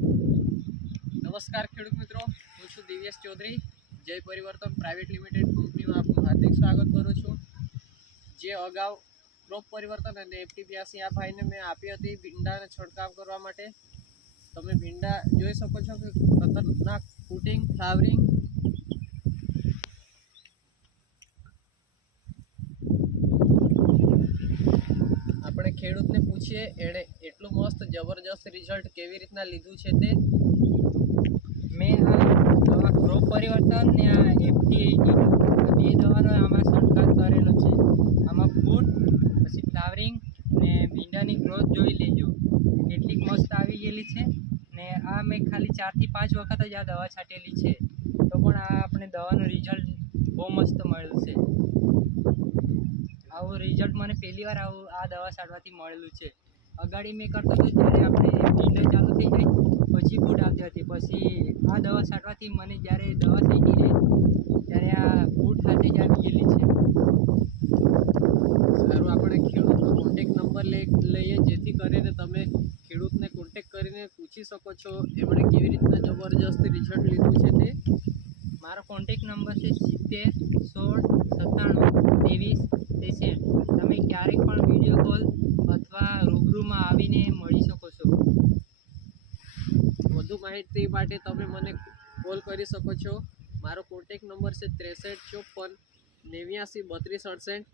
નમસ્કાર ખેડૂત મિત્રો, હું છું દિવ્યેશ ચૌધરી. જય પરિવર્તન પ્રાઇવેટ લિમિટેડ કંપનીમાં આપનું હાર્દિક સ્વાગત કરું છું. જે અગાઉ ક્રોપ પરિવર્તન અને FT82 આ ભાઈને મેં આપી હતી ભીંડાને છંટકાવ કરવા માટે. તમે ભીંડા જોઈ શકો છો કે ખતરનાક ફૂટિંગ, ફ્લાવરિંગ. આપણે ખેડૂતને પૂછીએ એણે એટલું મસ્ત જબરજસ્ત રિઝલ્ટ કેવી રીતના લીધું છે તે. મેં આ ક્રોપ પરિવર્તન ને આ FT82 બે દવાનો આમાં છંટકાવ કરેલો છે. આમાં ફૂટ પછી ફ્લાવરિંગ ને ભીંડાની ગ્રોથ જોઈ લેજો કેટલીક મસ્ત આવી ગયેલી છે. ને આ મેં ખાલી 4 થી 5 વખત જ આ દવા છાંટેલી છે, તો પણ આ આપણે દવાનું રિઝલ્ટ બહુ મસ્ત મળ્યું છે. આવું રિઝલ્ટ મને પહેલી વાર આ દવા છાંટવાથી મળેલું છે. અગાડી મેં કરતો હતો જ્યારે આપણે ભીંડા ચાલુ થઈ જાય પછી ફૂટ આવતી હતી, પછી આ દવા છાંટવાથી મને જ્યારે દવા છાંટી ને ત્યારે આ ફૂટ સાથે જ આવી ગયેલી છે. સારું, આપણે ખેડૂતનો કોન્ટેક નંબર લઈએ જેથી કરીને તમે ખેડૂતને કોન્ટેક કરીને પૂછી શકો છો એમણે કેવી રીતના જબરજસ્ત રિઝલ્ટ લીધું છે તે. મારો કોન્ટેક નંબર છે 70 16 97 23 63. તમે ક્યારેક પણ વિડીયો કોલ અથવા રૂબરૂમાં આવીને મળી શકો છો. વધુ માહિતી માટે તમે મને કોલ કરી શકો છો. મારો કોન્ટેક નંબર છે 63 54 89 32 68.